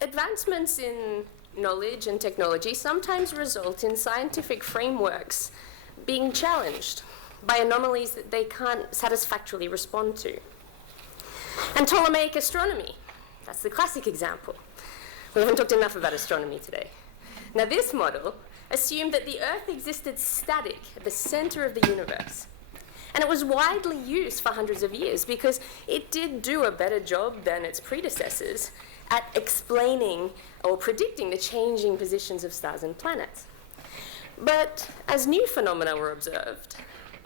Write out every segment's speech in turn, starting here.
advancements in knowledge and technology sometimes result in scientific frameworks being challenged by anomalies that they can't satisfactorily respond to. And Ptolemaic astronomy, that's the classic example. We haven't talked enough about astronomy today. Now, this model assumed that the Earth existed static at the center of the universe. And it was widely used for hundreds of years because it did do a better job than its predecessors at explaining or predicting the changing positions of stars and planets. But as new phenomena were observed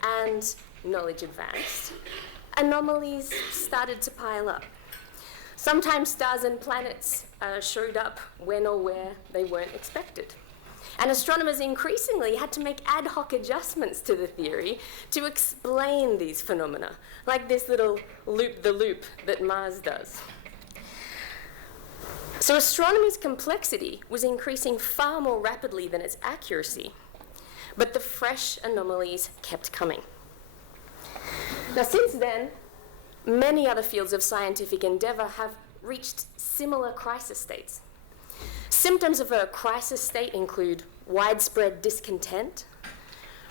and knowledge advanced, anomalies started to pile up. Sometimes stars and planets showed up when or where they weren't expected. And astronomers increasingly had to make ad hoc adjustments to the theory to explain these phenomena, like this little loop-the-loop that Mars does. So astronomy's complexity was increasing far more rapidly than its accuracy, but the fresh anomalies kept coming. Now, since then, many other fields of scientific endeavor have reached similar crisis states. Symptoms of a crisis state include widespread discontent,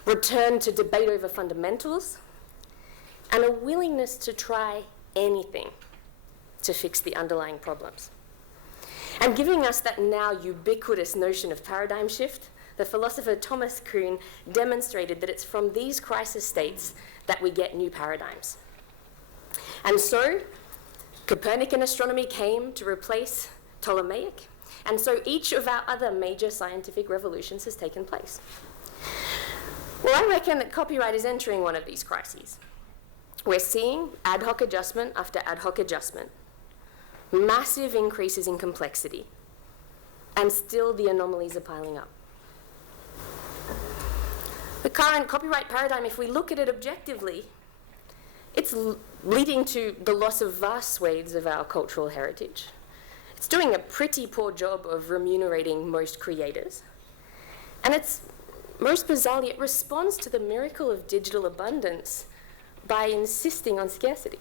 return to debate over fundamentals, and a willingness to try anything to fix the underlying problems. And giving us that now ubiquitous notion of paradigm shift, the philosopher Thomas Kuhn demonstrated that it's from these crisis states that we get new paradigms. And so, Copernican astronomy came to replace Ptolemaic, and so each of our other major scientific revolutions has taken place. Well, I reckon that copyright is entering one of these crises. We're seeing ad hoc adjustment after ad hoc adjustment, massive increases in complexity, and still the anomalies are piling up. The current copyright paradigm, if we look at it objectively, it's leading to the loss of vast swathes of our cultural heritage. It's doing a pretty poor job of remunerating most creators. And it's, most bizarrely, it responds to the miracle of digital abundance by insisting on scarcity.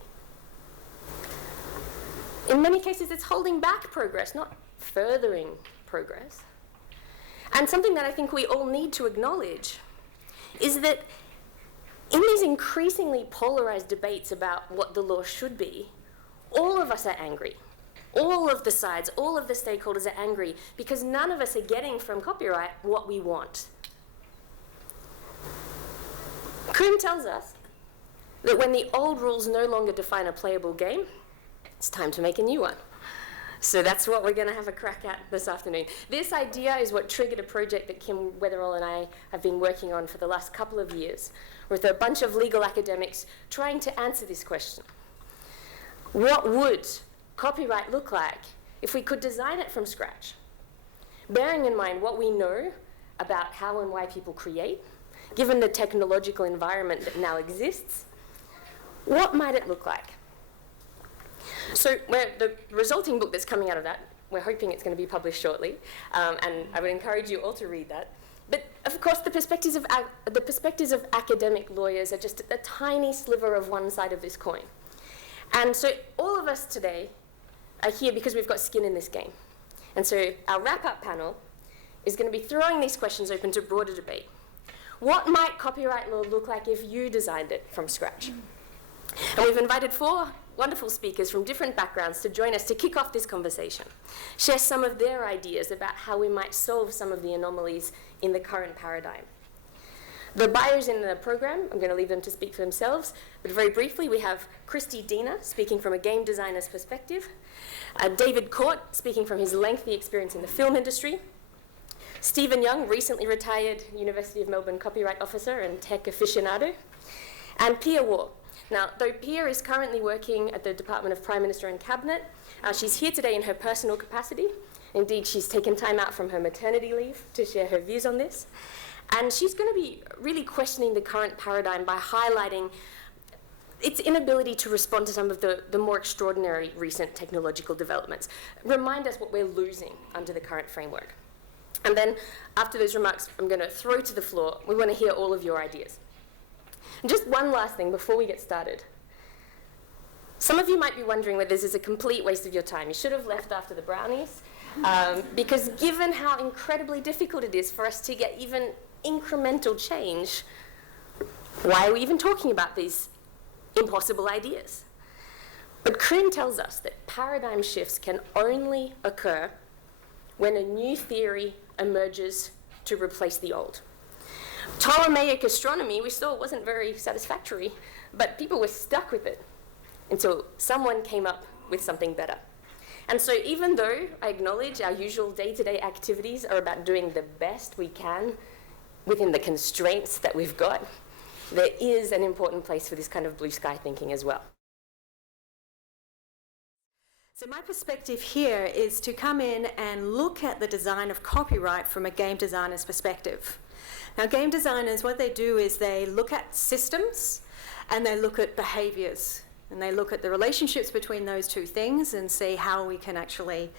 In many cases, it's holding back progress, not furthering progress. And something that I think we all need to acknowledge is that in these increasingly polarized debates about what the law should be, all of us are angry. All of the sides, all of the stakeholders are angry because none of us are getting from copyright what we want. Kuhn tells us that when the old rules no longer define a playable game, it's time to make a new one. So that's what we're going to have a crack at this afternoon. This idea is what triggered a project that Kim Weatherall and I have been working on for the last couple of years, with a bunch of legal academics trying to answer this question. What would copyright look like if we could design it from scratch? Bearing in mind what we know about how and why people create, given the technological environment that now exists, what might it look like? So the resulting book that's coming out of that, we're hoping it's going to be published shortly, and I would encourage you all to read that. But of course, the perspectives of academic lawyers are just a tiny sliver of one side of this coin. And so all of us today are here because we've got skin in this game. And so our wrap-up panel is going to be throwing these questions open to broader debate. What might copyright law look like if you designed it from scratch? And we've invited 4 wonderful speakers from different backgrounds to join us to kick off this conversation, share some of their ideas about how we might solve some of the anomalies in the current paradigm. The buyers in the program, I'm going to leave them to speak for themselves, but very briefly we have Christy Dina speaking from a game designer's perspective, David Court speaking from his lengthy experience in the film industry, Stephen Young, recently retired University of Melbourne copyright officer and tech aficionado, and Pia Waugh. Now, though Pia is currently working at the Department of Prime Minister and Cabinet, she's here today in her personal capacity. Indeed, she's taken time out from her maternity leave to share her views on this. And she's going to be really questioning the current paradigm by highlighting its inability to respond to some of the more extraordinary recent technological developments. Remind us what we're losing under the current framework. And then, after those remarks, I'm going to throw to the floor. We want to hear all of your ideas. And just one last thing before we get started. Some of you might be wondering whether this is a complete waste of your time. You should have left after the brownies. Because given how incredibly difficult it is for us to get even incremental change, why are we even talking about these impossible ideas? But Krim tells us that paradigm shifts can only occur when a new theory emerges to replace the old. Ptolemaic astronomy, we saw, wasn't very satisfactory, but people were stuck with it until someone came up with something better. And so even though I acknowledge our usual day-to-day activities are about doing the best we can within the constraints that we've got, there is an important place for this kind of blue sky thinking as well. So my perspective here is to come in and look at the design of copyright from a game designer's perspective. Now, game designers, what they do is they look at systems and they look at behaviors, and they look at the relationships between those two things and see how we can actually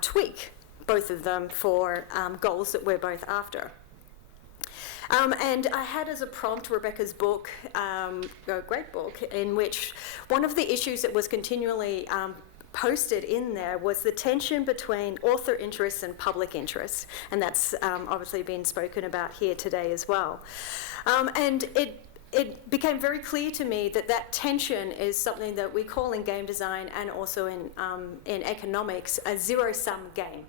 tweak both of them for goals that we're both after. And I had as a prompt Rebecca's book, a great book, in which one of the issues that was continually posted in there was the tension between author interests and public interests, and that's obviously been spoken about here today as well. And it became very clear to me that that tension is something that we call in game design and also in economics a zero-sum game.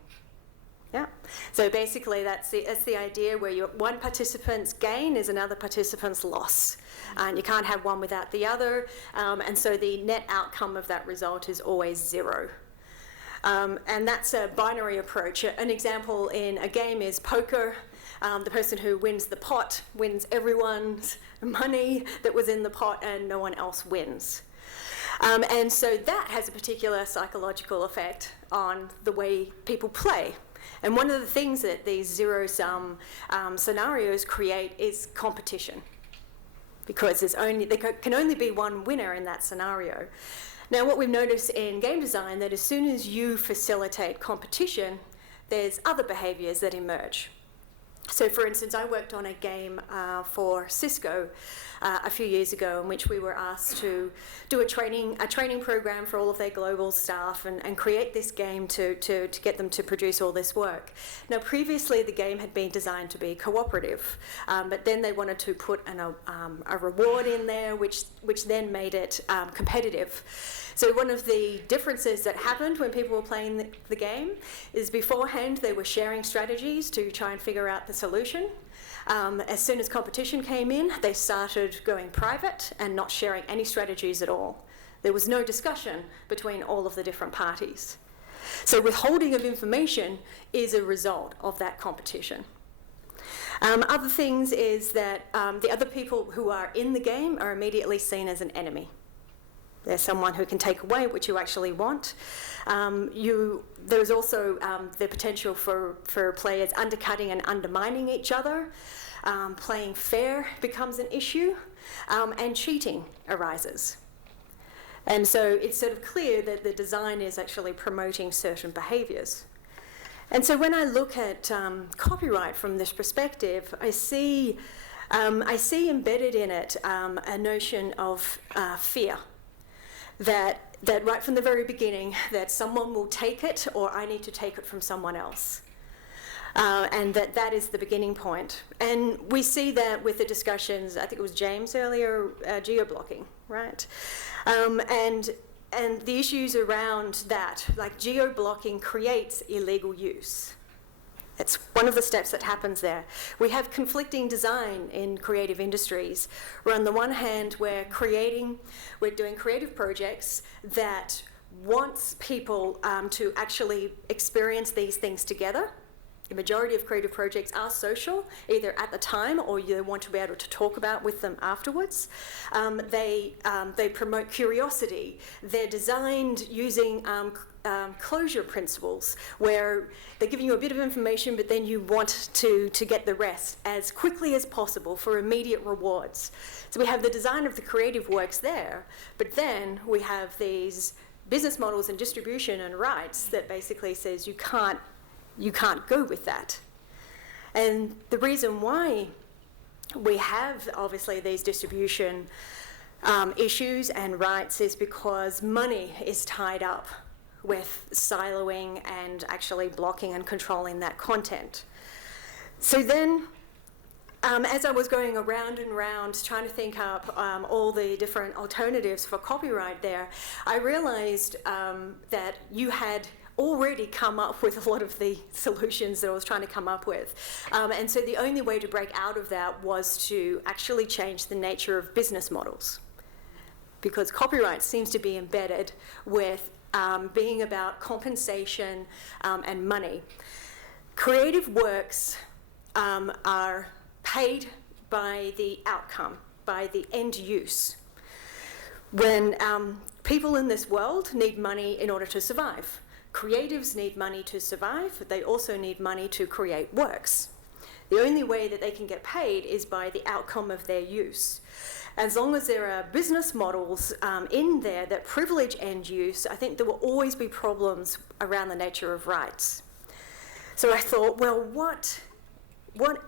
Yeah. So basically that's the idea where one participant's gain is another participant's loss. And you can't have one without the other. And so the net outcome of that result is always zero. And that's a binary approach. An example in a game is poker. The person who wins the pot wins everyone's money that was in the pot and no one else wins. And so that has a particular psychological effect on the way people play. And one of the things that these zero-sum scenarios create is competition, because there can only be one winner in that scenario. Now, what we've noticed in game design, that as soon as you facilitate competition, there's other behaviours that emerge. So, for instance, I worked on a game for Cisco a few years ago, in which we were asked to do a training program for all of their global staff and create this game to get them to produce all this work. Now, previously the game had been designed to be cooperative, but then they wanted to put a reward in there, which then made it competitive. So one of the differences that happened when people were playing the game is beforehand they were sharing strategies to try and figure out the solution. As soon as competition came in, they started going private and not sharing any strategies at all. There was no discussion between all of the different parties. So withholding of information is a result of that competition. Other things is that the other people who are in the game are immediately seen as an enemy. There's someone who can take away what you actually want. There's also the potential for players undercutting and undermining each other. Playing fair becomes an issue, and cheating arises. And so it's sort of clear that the design is actually promoting certain behaviours. And so when I look at copyright from this perspective, I see embedded in it a notion of fear. That right from the very beginning, that someone will take it or I need to take it from someone else. And that is the beginning point. And we see that with the discussions, I think it was James earlier, geo-blocking, right? And the issues around that, like geo-blocking creates illegal use. It's one of the steps that happens there. We have conflicting design in creative industries, where on the one hand we're doing creative projects that wants people to actually experience these things together. The majority of creative projects are social, either at the time or you want to be able to talk about with them afterwards. They promote curiosity. They're designed using closure principles, where they're giving you a bit of information, but then you want to get the rest as quickly as possible for immediate rewards. So we have the design of the creative works there, but then we have these business models and distribution and rights that basically says you can't go with that. And the reason why we have obviously these distribution issues and rights is because money is tied up with siloing and actually blocking and controlling that content. So then, as I was going around and round trying to think up all the different alternatives for copyright there, I realized that you had already come up with a lot of the solutions that I was trying to come up with. And so the only way to break out of that was to actually change the nature of business models. Because copyright seems to be embedded with being about compensation and money. Creative works are paid by the outcome, by the end use. When people in this world need money in order to survive. Creatives need money to survive, but they also need money to create works. The only way that they can get paid is by the outcome of their use. As long as there are business models in there that privilege end use, I think there will always be problems around the nature of rights. So I thought, well, what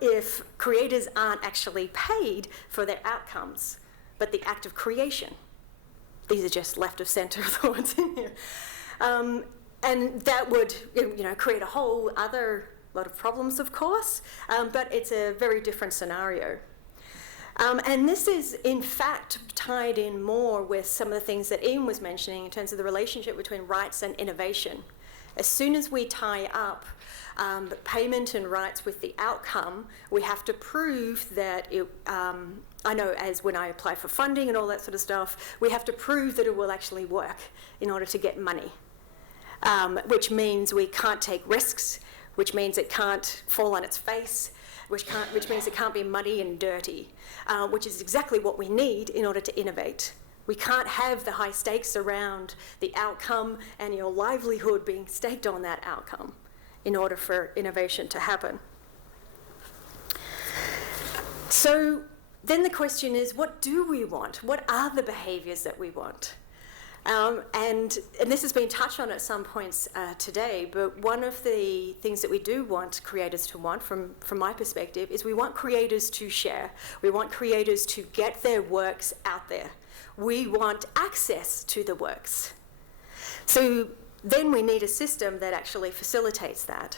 if creators aren't actually paid for their outcomes, but the act of creation? These are just left of center thoughts in here. And that would, create a whole other lot of problems, of course, but it's a very different scenario. And this is, in fact, tied in more with some of the things that Ian was mentioning in terms of the relationship between rights and innovation. As soon as we tie up payment and rights with the outcome, we have to prove that it, I know as when I apply for funding and all that sort of stuff, we have to prove that it will actually work in order to get money, which means we can't take risks, which means it can't fall on its face, which means it can't be muddy and dirty, which is exactly what we need in order to innovate. We can't have the high stakes around the outcome and your livelihood being staked on that outcome in order for innovation to happen. So then the question is, what do we want? What are the behaviours that we want? And this has been touched on at some points today, but one of the things that we do want creators to want, from my perspective, is we want creators to share. We want creators to get their works out there. We want access to the works. So then we need a system that actually facilitates that.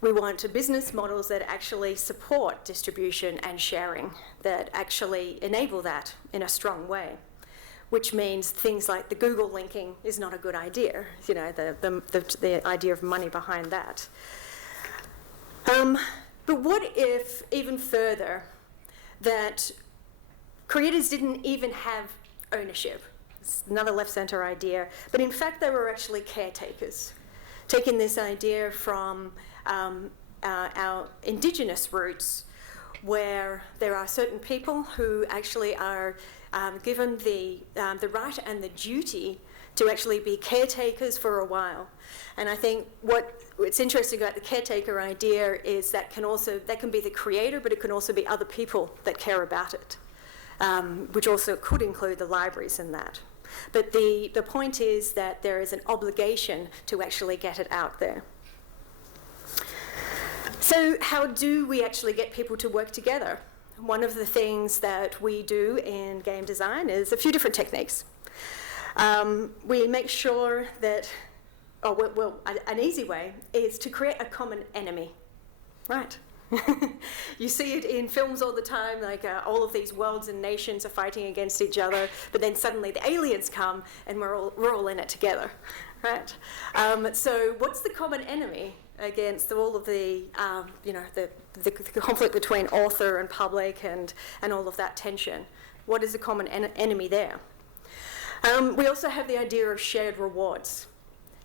We want business models that actually support distribution and sharing, that actually enable that in a strong way, which means things like the Google linking is not a good idea, the idea of money behind that. But what if, even further, that creators didn't even have ownership? It's another left-centre idea, but in fact they were actually caretakers, taking this idea from our Indigenous roots, where there are certain people who actually are given the right and the duty to actually be caretakers for a while. And I think what's interesting about the caretaker idea is that can be the creator, but it can also be other people that care about it, which also could include the libraries in that. But the point is that there is an obligation to actually get it out there. So how do we actually get people to work together? One of the things that we do in game design is a few different techniques. We make sure that, an easy way is to create a common enemy, right? You see it in films all the time, like all of these worlds and nations are fighting against each other, but then suddenly the aliens come and we're all in it together, right? So what's the common enemy against all of the conflict between author and public and all of that tension? What is the common enemy there? We also have the idea of shared rewards,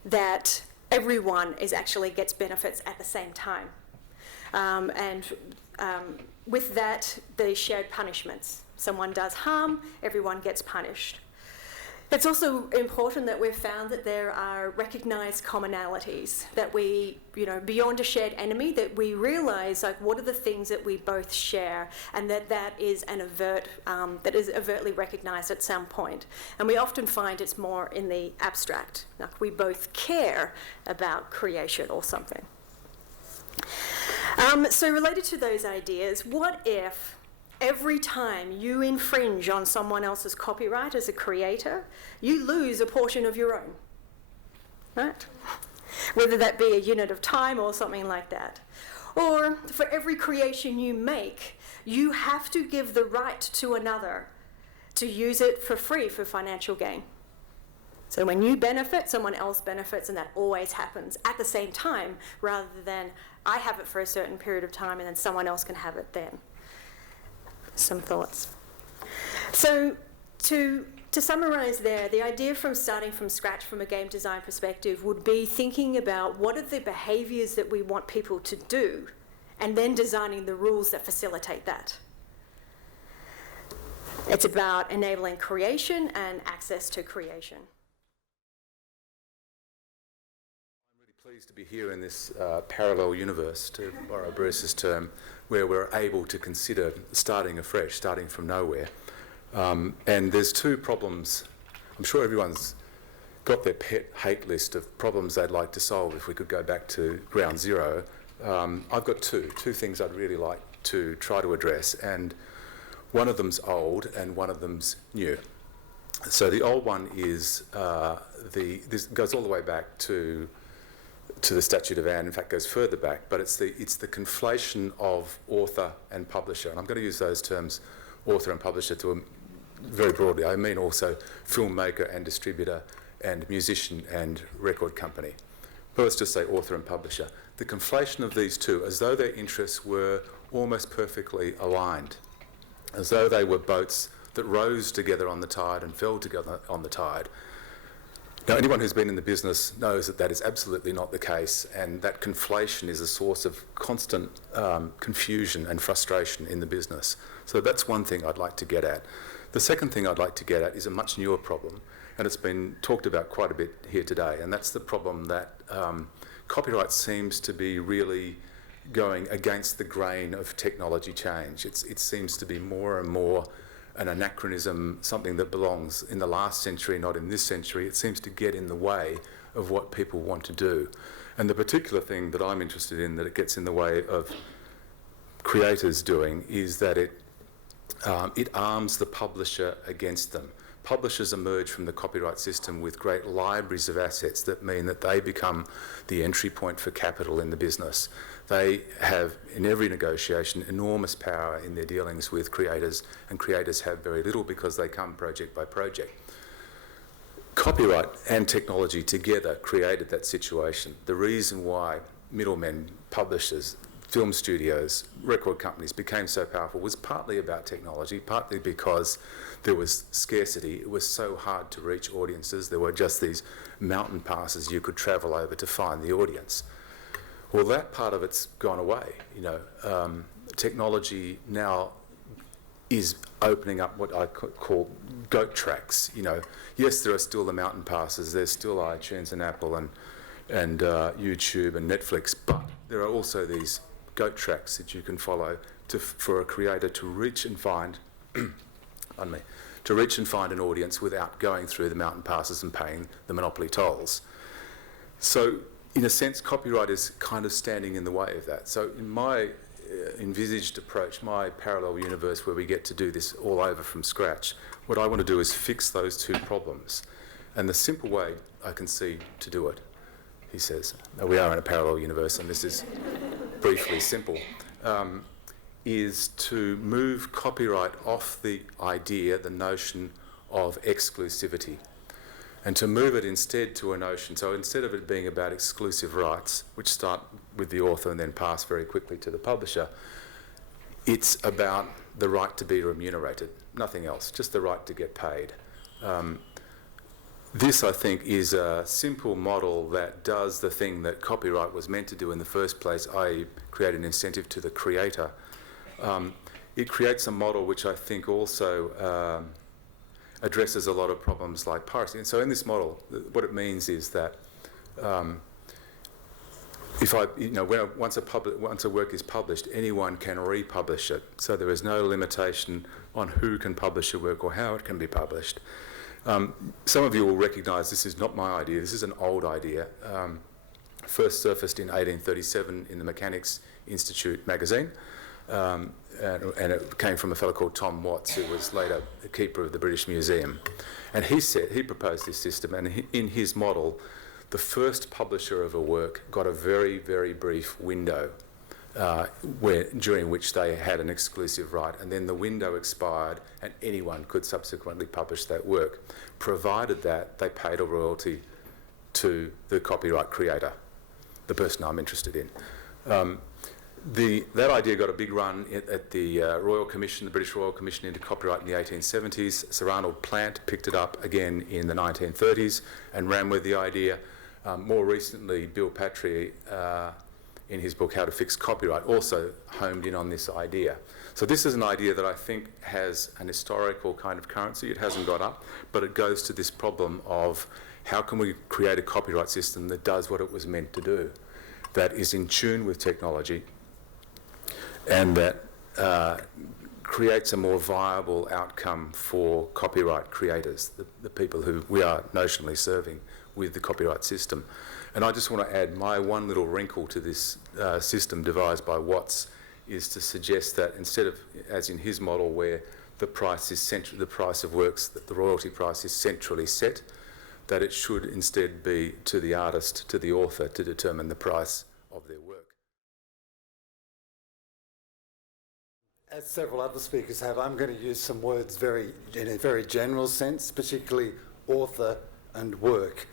that everyone actually gets benefits at the same time. With that, the shared punishments. Someone does harm, everyone gets punished. It's also important that we've found that there are recognised commonalities, that we, beyond a shared enemy, that we realise, what are the things that we both share, and that is overtly recognised at some point. And we often find it's more in the abstract, like we both care about creation or something. So related to those ideas, what if every time you infringe on someone else's copyright as a creator, you lose a portion of your own? right? Whether that be a unit of time or something like that. Or for every creation you make, you have to give the right to another to use it for free for financial gain. So when you benefit, someone else benefits, and that always happens at the same time, rather than I have it for a certain period of time and then someone else can have it then. Some thoughts. So to summarize there, the idea from starting from scratch from a game design perspective would be thinking about what are the behaviours that we want people to do, and then designing the rules that facilitate that. It's about enabling creation and access to creation. I'm really pleased to be here in this parallel universe, to borrow Bruce's term, where we're able to consider starting afresh, starting from nowhere. And there's two problems. I'm sure everyone's got their pet hate list of problems they'd like to solve if we could go back to ground zero. I've got two things I'd really like to try to address, and one of them's old and one of them's new. So the old one is, this goes all the way back to the Statute of Anne, in fact goes further back, but it's the conflation of author and publisher. And I'm going to use those terms, author and publisher, very broadly. I mean also filmmaker and distributor and musician and record company. But let's just say author and publisher. The conflation of these two, as though their interests were almost perfectly aligned, as though they were boats that rose together on the tide and fell together on the tide. Now, anyone who's been in the business knows that that is absolutely not the case, and that conflation is a source of constant confusion and frustration in the business. So that's one thing I'd like to get at. The second thing I'd like to get at is a much newer problem, and it's been talked about quite a bit here today, and that's the problem that copyright seems to be really going against the grain of technology change. It seems to be more and more an anachronism, something that belongs in the last century, not in this century. It seems to get in the way of what people want to do. And the particular thing that I'm interested in that it gets in the way of creators doing is that it arms the publisher against them. Publishers emerge from the copyright system with great libraries of assets that mean that they become the entry point for capital in the business. They have, in every negotiation, enormous power in their dealings with creators, and creators have very little because they come project by project. Copyright and technology together created that situation. The reason why middlemen, publishers, film studios, record companies became so powerful was partly about technology, partly because there was scarcity. It was so hard to reach audiences. There were just these mountain passes you could travel over to find the audience. Well, that part of it's gone away. Technology now is opening up what I call goat tracks. Yes, there are still the mountain passes. There's still iTunes and Apple and YouTube and Netflix, but there are also these goat tracks that you can follow for a creator to reach and find, to reach and find an audience without going through the mountain passes and paying the monopoly tolls. So, in a sense, copyright is kind of standing in the way of that. So, in my envisaged approach, my parallel universe where we get to do this all over from scratch, what I want to do is fix those two problems. And the simple way I can see to do it, he says, now we are in a parallel universe and this is briefly simple, is to move copyright off the idea, the notion of exclusivity, and to move it instead to a notion. So instead of it being about exclusive rights, which start with the author and then pass very quickly to the publisher, it's about the right to be remunerated, nothing else, just the right to get paid. This, I think, is a simple model that does the thing that copyright was meant to do in the first place, i.e. create an incentive to the creator. It creates a model which I think also addresses a lot of problems like piracy. And so in this model, what it means is that once a work is published, anyone can republish it. So there is no limitation on who can publish a work or how it can be published. Some of you will recognise this is not my idea. This is an old idea. First surfaced in 1837 in the Mechanics Institute magazine. And it came from a fellow called Tom Watts, who was later the keeper of the British Museum. And he proposed this system, and in his model, the first publisher of a work got a very, very brief window during which they had an exclusive right, and then the window expired and anyone could subsequently publish that work, provided that they paid a royalty to the copyright creator, the person I'm interested in. That idea got a big run at the Royal Commission, the British Royal Commission into copyright in the 1870s. Sir Arnold Plant picked it up again in the 1930s and ran with the idea. More recently, Bill Patry, in his book How to Fix Copyright, also homed in on this idea. So this is an idea that I think has an historical kind of currency. It hasn't got up, but it goes to this problem of how can we create a copyright system that does what it was meant to do, that is in tune with technology, and that creates a more viable outcome for copyright creators, the people who we are notionally serving with the copyright system. And I just want to add my one little wrinkle to this system devised by Watts is to suggest that instead of, as in his model, where the price is the price of works, that the royalty price is centrally set, that it should instead be to the artist, to the author, to determine the price of their work. As several other speakers have, I'm going to use some words in a very general sense, particularly author and work.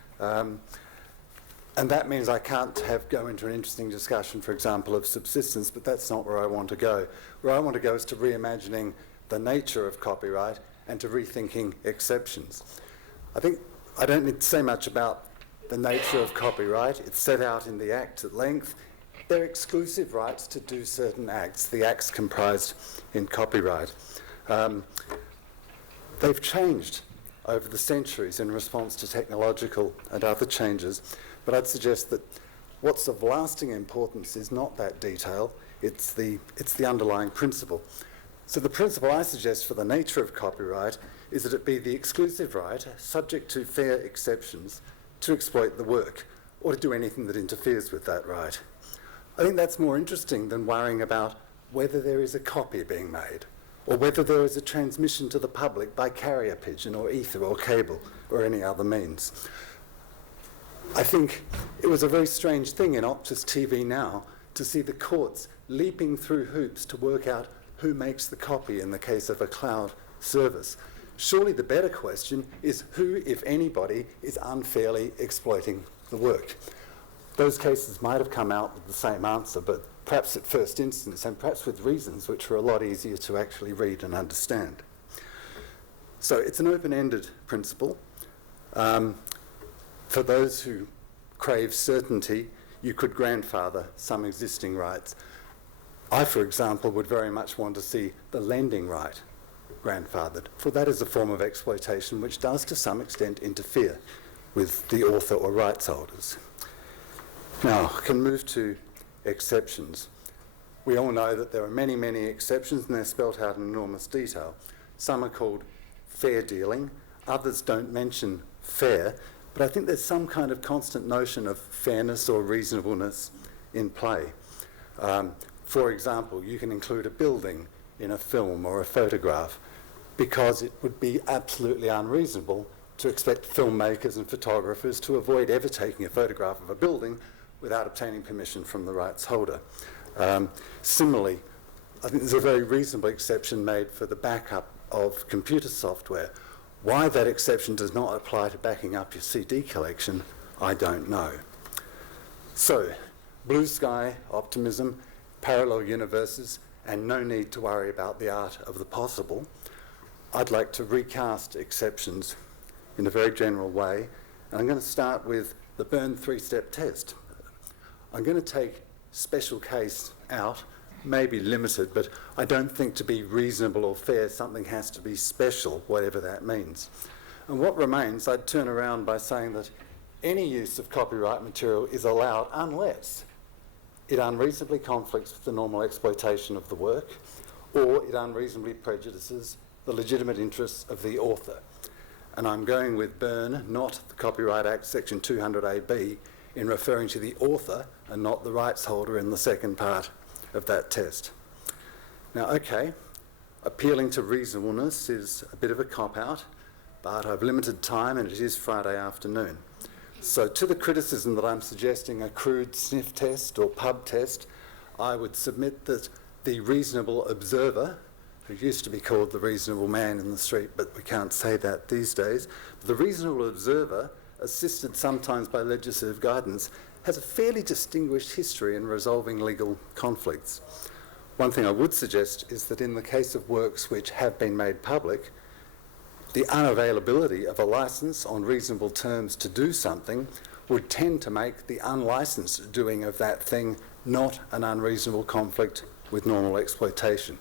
And that means I can't go into an interesting discussion, for example, of subsistence, but that's not where I want to go. Where I want to go is to reimagining the nature of copyright and to rethinking exceptions. I think I don't need to say much about the nature of copyright. It's set out in the Act at length. They're exclusive rights to do certain acts, the acts comprised in copyright. They've changed over the centuries in response to technological and other changes, but I'd suggest that what's of lasting importance is not that detail, it's the underlying principle. So the principle I suggest for the nature of copyright is that it be the exclusive right, subject to fair exceptions, to exploit the work, or to do anything that interferes with that right. I think that's more interesting than worrying about whether there is a copy being made, or whether there is a transmission to the public by carrier pigeon or ether or cable or any other means. I think it was a very strange thing in Optus TV Now to see the courts leaping through hoops to work out who makes the copy in the case of a cloud service. Surely the better question is who, if anybody, is unfairly exploiting the work. Those cases might have come out with the same answer, but perhaps at first instance, and perhaps with reasons which are a lot easier to actually read and understand. So it's an open-ended principle. For those who crave certainty, you could grandfather some existing rights. I, for example, would very much want to see the lending right grandfathered, for that is a form of exploitation which does to some extent interfere with the author or rights holders. Now, I can move to exceptions. We all know that there are many, many exceptions, and they're spelt out in enormous detail. Some are called fair dealing, others don't mention fair, but I think there's some kind of constant notion of fairness or reasonableness in play. For example, you can include a building in a film or a photograph because it would be absolutely unreasonable to expect filmmakers and photographers to avoid ever taking a photograph of a building without obtaining permission from the rights holder. Similarly, I think there's a very reasonable exception made for the backup of computer software. Why that exception does not apply to backing up your CD collection, I don't know. So, blue sky, optimism, parallel universes, and no need to worry about the art of the possible. I'd like to recast exceptions in a very general way, and I'm going to start with the Byrne three-step test. I'm going to take special case out, maybe limited, but I don't think to be reasonable or fair something has to be special, whatever that means. And what remains, I'd turn around by saying that any use of copyright material is allowed unless it unreasonably conflicts with the normal exploitation of the work, or it unreasonably prejudices the legitimate interests of the author. And I'm going with Byrne, not the Copyright Act Section 200AB, in referring to the author and not the rights holder in the second part of that test. Now, okay, appealing to reasonableness is a bit of a cop-out, but I've limited time and it is Friday afternoon. So to the criticism that I'm suggesting a crude sniff test or pub test, I would submit that the reasonable observer, who used to be called the reasonable man in the street, but we can't say that these days, the reasonable observer, assisted sometimes by legislative guidance, has a fairly distinguished history in resolving legal conflicts. One thing I would suggest is that in the case of works which have been made public, the unavailability of a licence on reasonable terms to do something would tend to make the unlicensed doing of that thing not an unreasonable conflict with normal exploitation.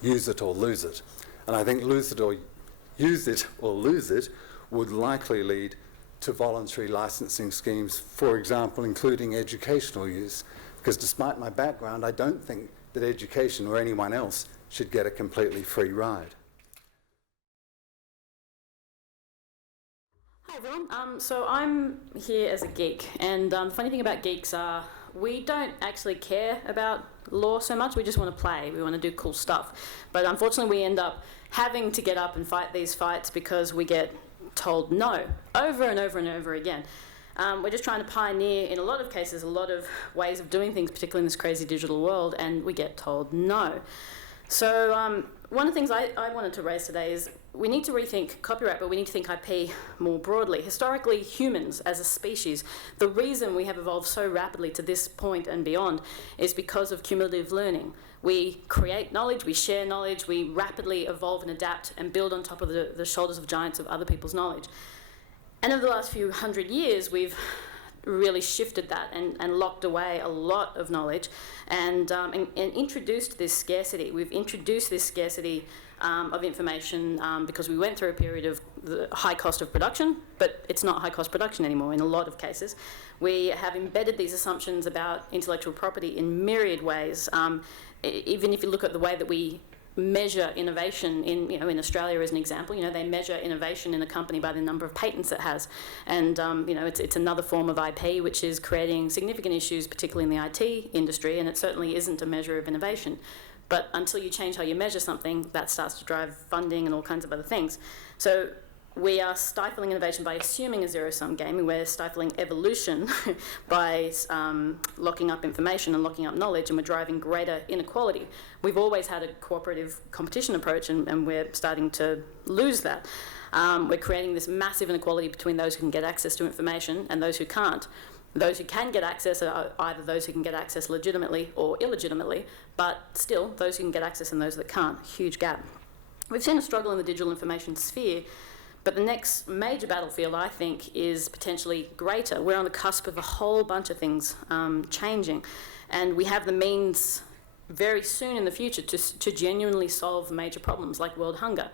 Use it or lose it. And I think use it or lose it would likely lead to voluntary licensing schemes, for example, including educational use. Because despite my background, I don't think that education or anyone else should get a completely free ride. Hi everyone, so I'm here as a geek, and the funny thing about geeks are we don't actually care about law so much, we just want to play, we want to do cool stuff. But unfortunately we end up having to get up and fight these fights because we get told no, over and over and over again. We're just trying to pioneer, in a lot of cases, a lot of ways of doing things, particularly in this crazy digital world, and we get told no. So one of the things I wanted to raise today is we need to rethink copyright, but we need to think IP more broadly. Historically, humans as a species, the reason we have evolved so rapidly to this point and beyond is because of cumulative learning. We create knowledge, we share knowledge, we rapidly evolve and adapt and build on top of the shoulders of giants of other people's knowledge. And over the last few hundred years, we've really shifted that and locked away a lot of knowledge and introduced this scarcity. We've introduced this scarcity of information because we went through a period of the high cost of production, but it's not high cost production anymore in a lot of cases. We have embedded these assumptions about intellectual property in myriad ways. Even if you look at the way that we measure innovation in Australia as an example, they measure innovation in a company by the number of patents it has, and it's another form of IP which is creating significant issues, particularly in the IT industry, and it certainly isn't a measure of innovation. But until you change how you measure something, that starts to drive funding and all kinds of other things. So we are stifling innovation by assuming a zero-sum game, and we're stifling evolution by locking up information and locking up knowledge, and we're driving greater inequality. We've always had a cooperative competition approach, and we're starting to lose that. We're creating this massive inequality between those who can get access to information and those who can't. Those who can get access are either those who can get access legitimately or illegitimately, but still, those who can get access and those that can't, huge gap. We've seen a struggle in the digital information sphere, but the next major battlefield, I think, is potentially greater. We're on the cusp of a whole bunch of things changing, and we have the means very soon in the future to genuinely solve major problems like world hunger.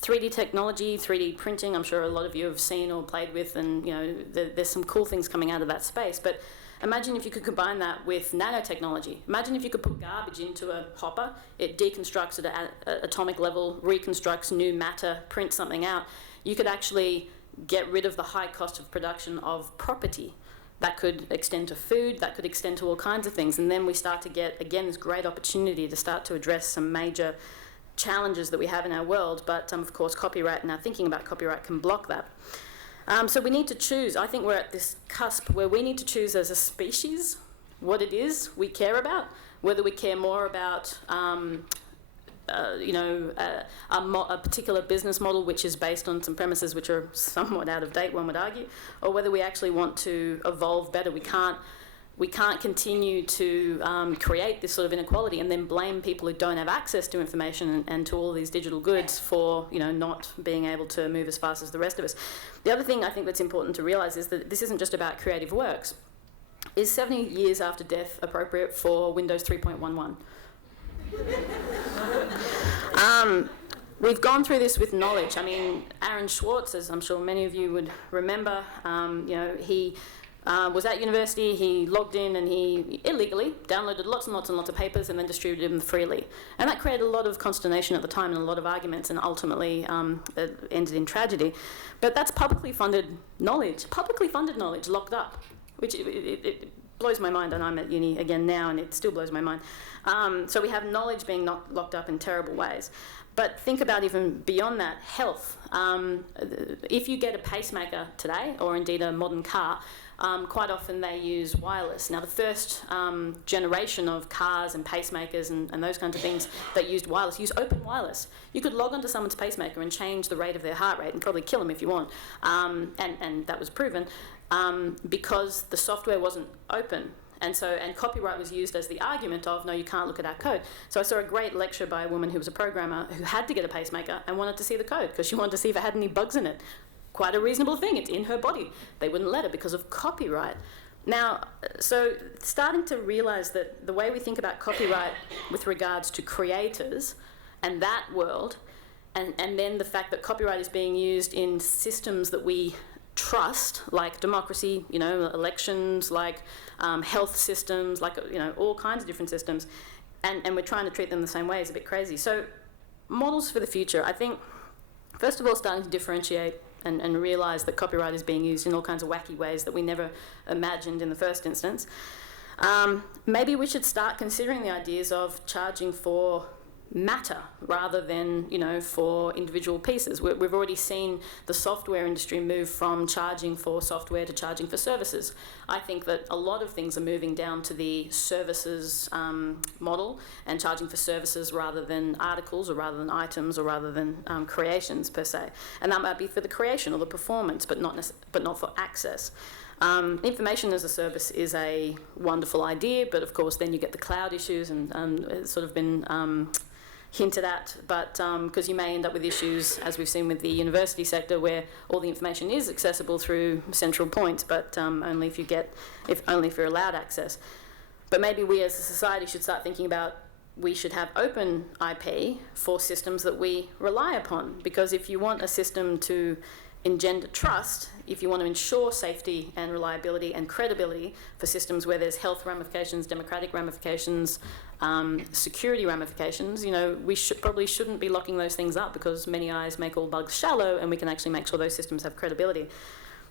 3D technology, 3D printing, I'm sure a lot of you have seen or played with, and there's some cool things coming out of that space. But imagine if you could combine that with nanotechnology. Imagine if you could put garbage into a hopper, it deconstructs at an atomic level, reconstructs new matter, prints something out. You could actually get rid of the high cost of production of property. That could extend to food, that could extend to all kinds of things. And then we start to get, again, this great opportunity to start to address some major challenges that we have in our world, but of course copyright and our thinking about copyright can block that. So we need to choose. I think we're at this cusp where we need to choose as a species what it is we care about, whether we care more about a particular business model which is based on some premises which are somewhat out of date, one would argue, or whether we actually want to evolve better. We can't continue to create this sort of inequality and then blame people who don't have access to information and to all these digital goods for not being able to move as fast as the rest of us. The other thing I think that's important to realise is that this isn't just about creative works. Is 70 years after death appropriate for Windows 3.11? We've gone through this with knowledge. I mean, Aaron Swartz, as I'm sure many of you would remember, he was at university, he logged in and he illegally downloaded lots and lots and lots of papers and then distributed them freely. And that created a lot of consternation at the time and a lot of arguments, and ultimately it ended in tragedy. But that's publicly funded knowledge locked up, which it blows my mind, and I'm at uni again now and it still blows my mind. So we have knowledge being locked up in terrible ways. But think about even beyond that, health. If you get a pacemaker today, or indeed a modern car, quite often they use wireless. Now, the first generation of cars and pacemakers and those kinds of things that used wireless use open wireless. You could log onto someone's pacemaker and change the rate of their heart rate and probably kill them if you want. And that was proven because the software wasn't open. And copyright was used as the argument of, no, you can't look at our code. So I saw a great lecture by a woman who was a programmer who had to get a pacemaker and wanted to see the code because she wanted to see if it had any bugs in it. Quite a reasonable thing. It's in her body. They wouldn't let her because of copyright. Now, so starting to realise that the way we think about copyright with regards to creators and that world, and then the fact that copyright is being used in systems that we trust, like democracy, elections, like health systems, like, all kinds of different systems, and we're trying to treat them the same way is a bit crazy. So models for the future, I think, first of all, starting to differentiate and realise that copyright is being used in all kinds of wacky ways that we never imagined in the first instance. Maybe we should start considering the ideas of charging for matter rather than, for individual pieces. We've already seen the software industry move from charging for software to charging for services. I think that a lot of things are moving down to the services model and charging for services rather than articles or rather than items or rather than creations per se. And that might be for the creation or the performance, but not for access. Information as a service is a wonderful idea, but of course then you get the cloud issues and it's sort of been hinted at, but because you may end up with issues, as we've seen with the university sector, where all the information is accessible through central points, but only if you're allowed access. But maybe we as a society should start thinking about we should have open IP for systems that we rely upon, because if you want a system to engender trust, if you want to ensure safety and reliability and credibility for systems where there's health ramifications, democratic ramifications, security ramifications, we probably shouldn't be locking those things up, because many eyes make all bugs shallow, and we can actually make sure those systems have credibility.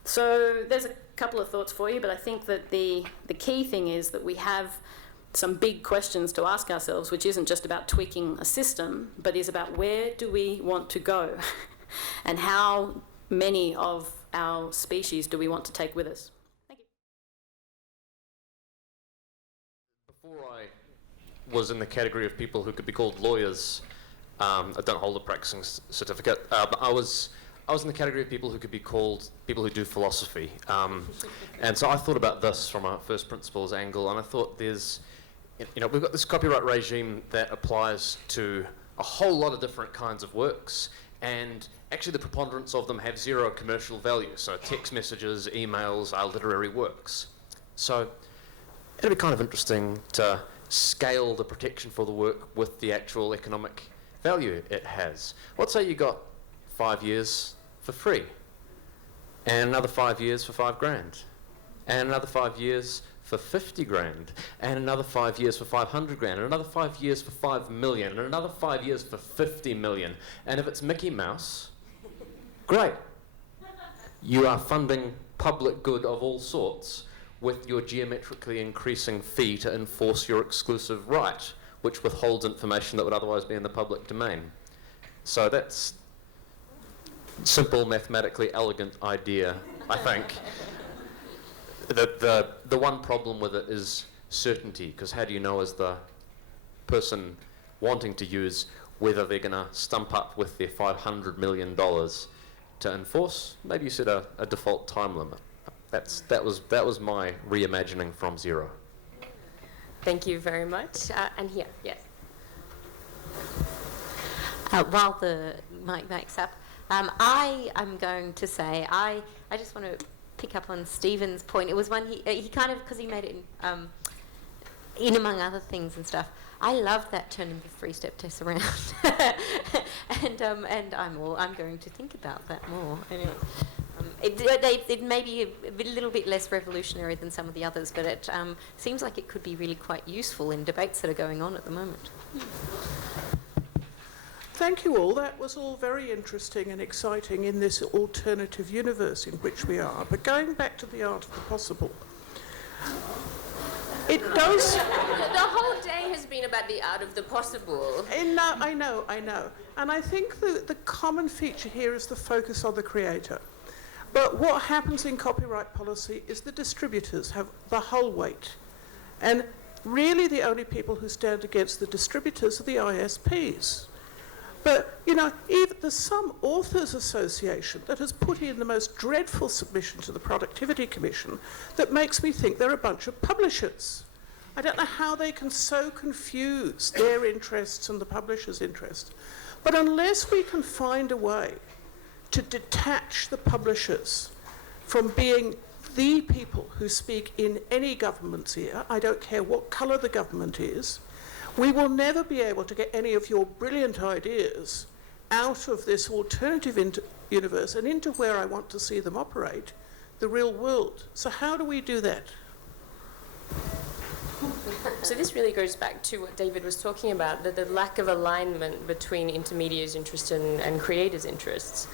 So there's a couple of thoughts for you, but I think that the key thing is that we have some big questions to ask ourselves, which isn't just about tweaking a system, but is about where do we want to go and how many of our species do we want to take with us? Thank you. Before I was in the category of people who could be called lawyers, I don't hold a practicing certificate, but I was in the category of people who could be called people who do philosophy. And so I thought about this from a first principles angle, and I thought we've got this copyright regime that applies to a whole lot of different kinds of works, and actually the preponderance of them have zero commercial value. So text messages, emails are literary works. So it'd be kind of interesting to scale the protection for the work with the actual economic value it has. Let's say you got 5 years for free, and another 5 years for $5,000, and another 5 years for $50,000, and another 5 years for $500,000, and another 5 years for $5 million, and another 5 years for $50 million. And if it's Mickey Mouse, great. You are funding public good of all sorts with your geometrically increasing fee to enforce your exclusive right, which withholds information that would otherwise be in the public domain. So that's simple, mathematically elegant idea, I think. The one problem with it is certainty, because how do you know as the person wanting to use whether they're going to stump up with their $500 million to enforce? Maybe you set a default time limit. That was my reimagining from zero. Thank you very much. And here, yes. While the mic makes up, I am going to say I just want to pick up on Stephen's point. It was one he kind of, because he made it in among other things and stuff. I love that turning the three-step test around, and I'm going to think about that more. Anyway, it may be a little bit less revolutionary than some of the others, but it seems like it could be really quite useful in debates that are going on at the moment. Thank you all. That was all very interesting and exciting in this alternative universe in which we are. But going back to the art of the possible, It does. The whole day has been about the art of the possible. I know. And I think the common feature here is the focus on the creator. But what happens in copyright policy is the distributors have the whole weight. And really the only people who stand against the distributors are the ISPs. But, you know, even there's some authors association that has put in the most dreadful submission to the Productivity Commission that makes me think they're a bunch of publishers. I don't know how they can so confuse their interests and the publisher's interest. But unless we can find a way to detach the publishers from being the people who speak in any government's ear, I don't care what colour the government is, we will never be able to get any of your brilliant ideas out of this alternative universe and into where I want to see them operate, the real world. So how do we do that? So this really goes back to what David was talking about, the lack of alignment between intermediaries' interests and creators' interests.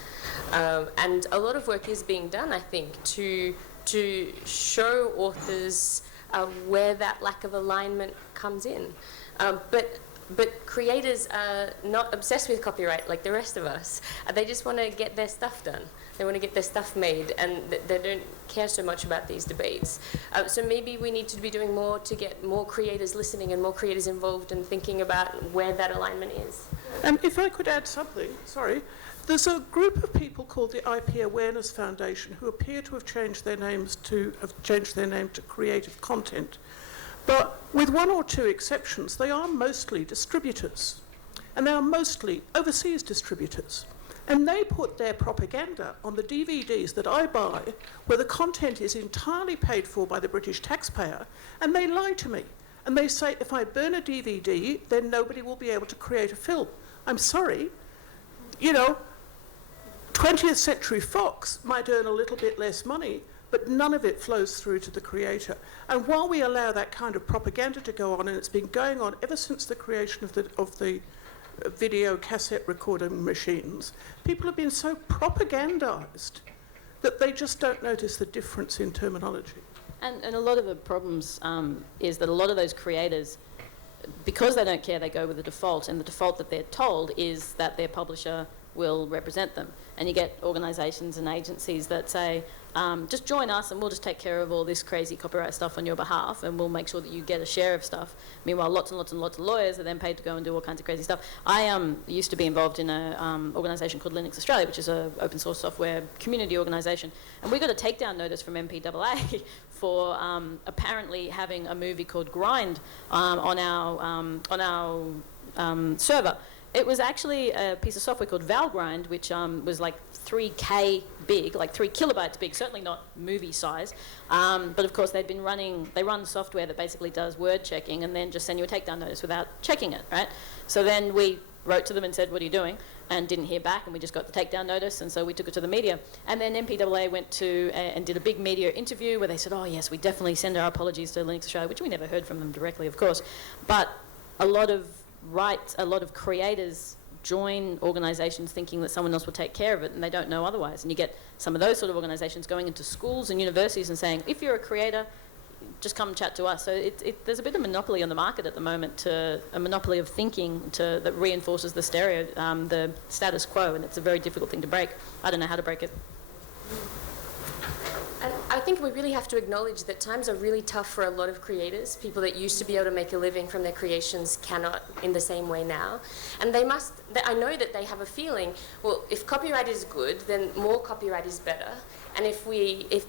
And a lot of work is being done, I think, to show authors where that lack of alignment comes in. But creators are not obsessed with copyright like the rest of us. They just want to get their stuff done. They want to get their stuff made, and they don't care so much about these debates. So maybe we need to be doing more to get more creators listening and more creators involved and thinking about where that alignment is. If I could add something, sorry. There's a group of people called the IP Awareness Foundation who appear to have changed their name to Creative Content. But with one or two exceptions, they are mostly distributors. And they are mostly overseas distributors. And they put their propaganda on the DVDs that I buy, where the content is entirely paid for by the British taxpayer, and they lie to me. And they say, if I burn a DVD, then nobody will be able to create a film. I'm sorry. You know, 20th Century Fox might earn a little bit less money, but none of it flows through to the creator. And while we allow that kind of propaganda to go on, and it's been going on ever since the creation of the video cassette recording machines, people have been so propagandized that they just don't notice the difference in terminology. And a lot of the problems is that a lot of those creators, because they don't care, they go with the default, and the default that they're told is that their publisher will represent them. And you get organisations and agencies that say, just join us and we'll just take care of all this crazy copyright stuff on your behalf, and we'll make sure that you get a share of stuff. Meanwhile, lots and lots and lots of lawyers are then paid to go and do all kinds of crazy stuff. I used to be involved in an organisation called Linux Australia, which is an open source software community organisation, and we got a takedown notice from MPAA for apparently having a movie called Grind on our server. It was actually a piece of software called Valgrind, which was like 3K big, like 3 kilobytes big, certainly not movie size. But of course, they run software that basically does word checking and then just send you a takedown notice without checking it, right? So then we wrote to them and said, what are you doing? And didn't hear back, and we just got the takedown notice, and so we took it to the media. And then MPAA went to and did a big media interview where they said, oh yes, we definitely send our apologies to Linux Australia, which we never heard from them directly, of course. But a lot of creators join organisations thinking that someone else will take care of it, and they don't know otherwise. And you get some of those sort of organisations going into schools and universities and saying, if you're a creator, just come and chat to us. So there's a bit of monopoly on the market at the moment, a monopoly of thinking that reinforces the status quo, and it's a very difficult thing to break. I don't know how to break it. And I think we really have to acknowledge that times are really tough for a lot of creators. People that used to be able to make a living from their creations cannot in the same way now. And I know that they have a feeling, well, if copyright is good, then more copyright is better. And if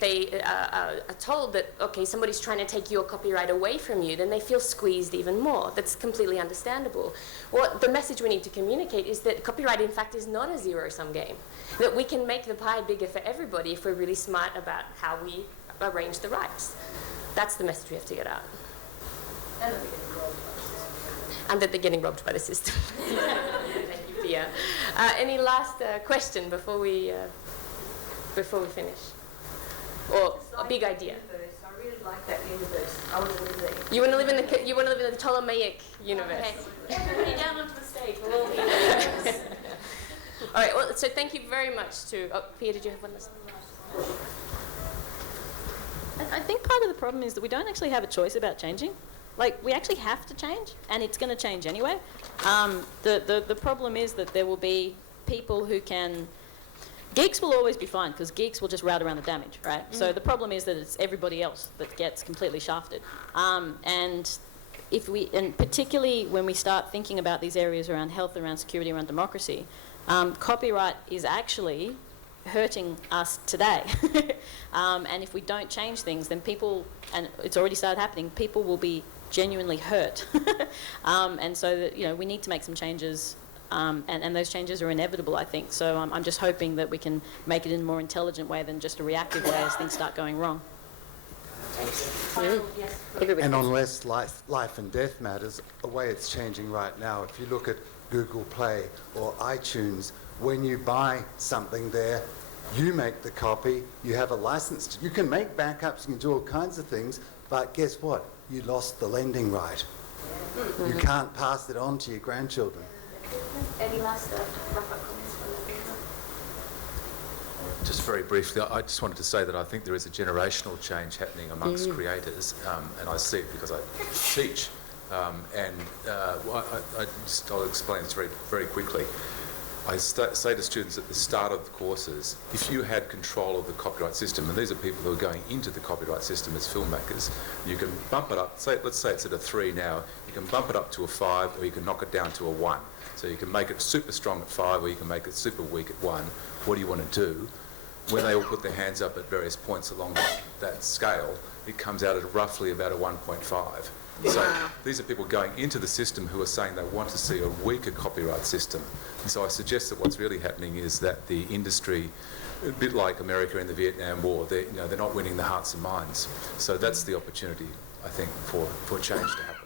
they are told that, okay, somebody's trying to take your copyright away from you, then they feel squeezed even more. That's completely understandable. What the message we need to communicate is that copyright, in fact, is not a zero-sum game. That we can make the pie bigger for everybody if we're really smart about how we arrange the rights. That's the message we have to get out. And that they're getting robbed by the system. Thank you, Pia. Any last question before we finish? Or a big idea? I really like that universe. I want to live there. You want to live in the Ptolemaic universe? Okay. Everybody down onto the stage. We'll all be in the All right. Well, so thank you very much to. Oh, Pia, did you have one last? I think part of the problem is that we don't actually have a choice about changing. Like, we actually have to change, and it's going to change anyway. The problem is that there will be people who can... Geeks will always be fine, because geeks will just route around the damage, right? So the problem is that it's everybody else that gets completely shafted. And particularly when we start thinking about these areas around health, around security, around democracy, copyright is actually hurting us today. And if we don't change things, then people, and it's already started happening, people will be genuinely hurt. And so that, we need to make some changes, and those changes are inevitable, I think. So I'm just hoping that we can make it in a more intelligent way than just a reactive way as things start going wrong. And unless life and death matters, the way it's changing right now, if you look at Google Play or iTunes, when you buy something there, you make the copy, you have a license. You can make backups, you can do all kinds of things, but guess what? You lost the lending right. You can't pass it on to your grandchildren. Any last wrap-up comments from the panel? Just very briefly, I just wanted to say that I think there is a generational change happening amongst creators, and I see it because I teach. I'll explain this very, very quickly. I say to students at the start of the courses, if you had control of the copyright system, and these are people who are going into the copyright system as filmmakers, you can bump it up, let's say it's at a 3 now, you can bump it up to a 5, or you can knock it down to a 1. So you can make it super strong at 5, or you can make it super weak at 1. What do you want to do? When they all put their hands up at various points along that scale, it comes out at roughly about a 1.5. So these are people going into the system who are saying they want to see a weaker copyright system. And so I suggest that what's really happening is that the industry, a bit like America in the Vietnam War, they're not winning the hearts and minds. So that's the opportunity, I think, for change to happen.